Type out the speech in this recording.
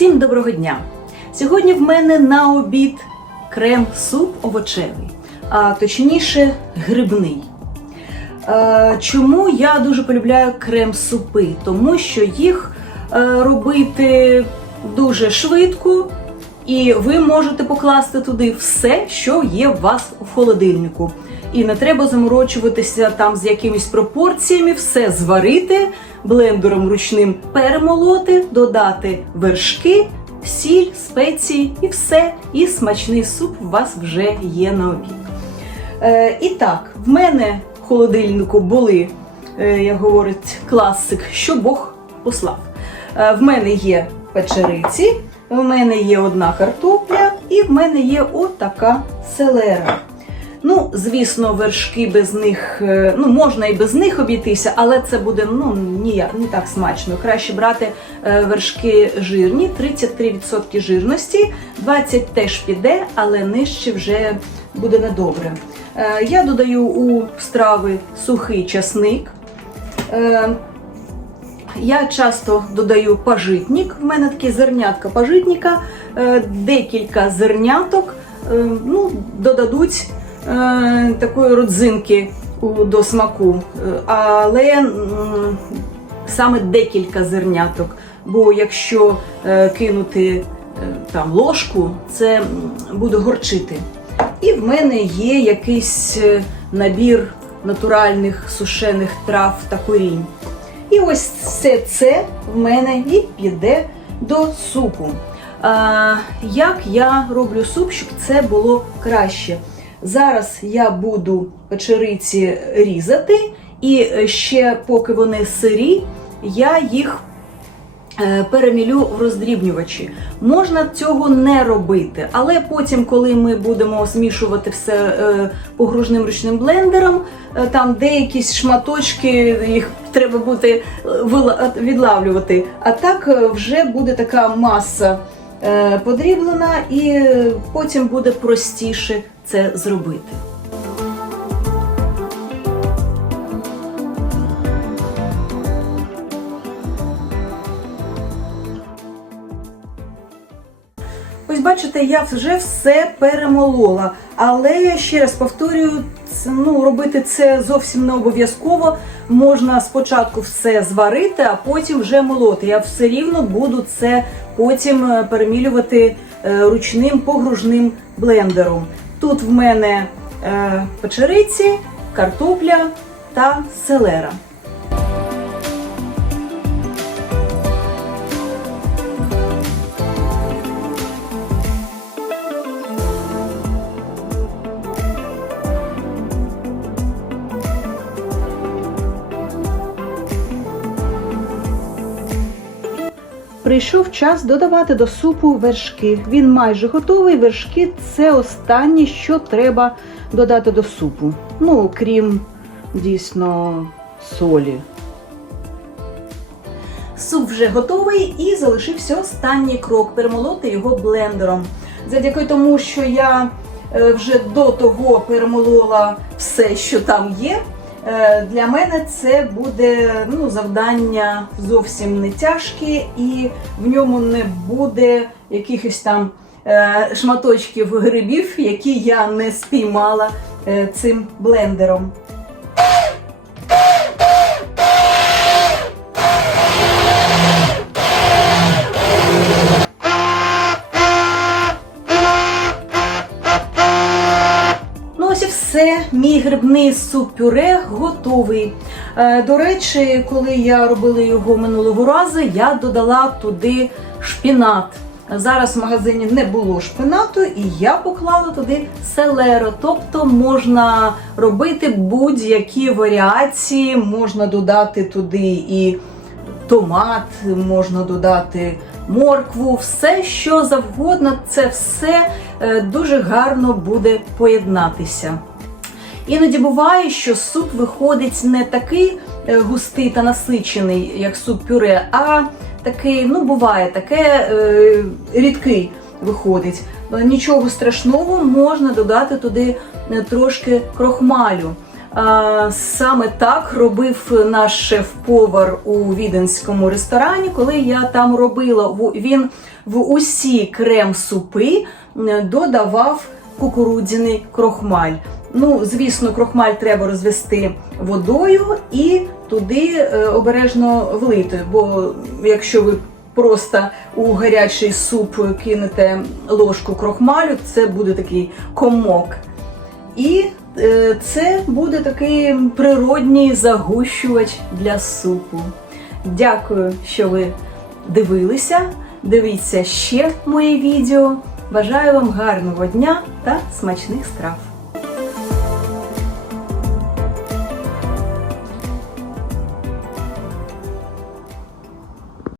Всім доброго дня! Сьогодні в мене на обід крем-суп овочевий, а точніше грибний. Е, Чому я дуже полюбляю крем-супи? Тому що їх е, робити дуже швидко, і ви можете покласти туди все, що є у вас в холодильнику. І не треба заморочуватися там з якимись пропорціями, все зварити, блендером ручним перемолоти, додати вершки, сіль, спеції і все. І смачний суп у вас вже є на обід. Е, і так, в мене в холодильнику були, е, як говорить класик, що Бог послав. Е, в мене є печериці, в мене є одна картопля, і в мене є отака селера. Ну, звісно, вершки без них, е, ну можна і без них обійтися, але це буде ну ніяк не так смачно. Краще брати е, вершки жирні, 33% жирності, 20% теж піде, але нижче вже буде недобре. Е, Я додаю у страви сухий часник. Я часто додаю пажитник. В мене такі зернятка пажитника, декілька зерняток ну, додадуть такої родзинки до смаку. Е, Але саме декілька зерняток. Бо якщо е, кинути е, там ложку, це буде горчити. І в мене є якийсь е, набір натуральних сушених трав та корінь. І ось все це в мене і піде до супу. А, як я роблю суп, щоб це було краще? Зараз я буду печериці різати, і е, ще поки вони сирі, я їх е, перемілю в роздрібнювачі. Можна цього не робити, але потім, коли ми будемо змішувати все е, погружним ручним блендером, там деякі шматочки, їх треба буде відлавлювати. А так вже буде така маса подріблена, і потім буде простіше це зробити. Ось бачите, я вже все перемолола. Але я ще раз повторюю, ну, робити це зовсім не обов'язково. Можна спочатку все зварити, а потім вже молоти. Я все рівно буду це потім е, перемілювати е, ручним погружним блендером. Тут в мене е, печериці, картопля та селера. Прийшов час додавати до супу вершки. Він майже готовий. Вершки це останнє, що треба додати до супу. Ну, крім дійсно солі. Суп вже готовий і залишився останній крок перемолоти його блендером. Завдяки тому, що я е, вже до того перемолола все, що там є. Е, Для мене це буде ну, завдання зовсім не тяжке, і в ньому не буде якихось там е, шматочків грибів, які я не спіймала е, цим блендером. Все. Мій грибний суп-пюре готовий. Е, До речі, коли я робила його минулого разу, я додала туди шпінат. Зараз в магазині не було шпинату, і я поклала туди селеро. Тобто можна робити будь-які варіації, можна додати туди і томат, можна додати моркву, все що завгодно, це все е, дуже гарно буде поєднатися. Іноді буває, що суп виходить не такий е, густий та насичений, як суп пюре, а такий, ну буває, таке е, рідкий виходить. Е, Нічого страшного, можна додати туди трошки крохмалю. Саме так робив наш шеф-повар у віденському ресторані, коли я там робила. Він в усі крем-супи додавав кукурудзяний крохмаль. Ну, звісно, крохмаль треба розвести водою і туди е, обережно влити. Бо якщо ви просто у гарячий суп кинете ложку крохмалю, це буде такий комок. І е, це буде такий природній загущувач для супу. Дякую, що ви дивилися. Дивіться ще моє відео. Бажаю вам гарного дня та смачних страв!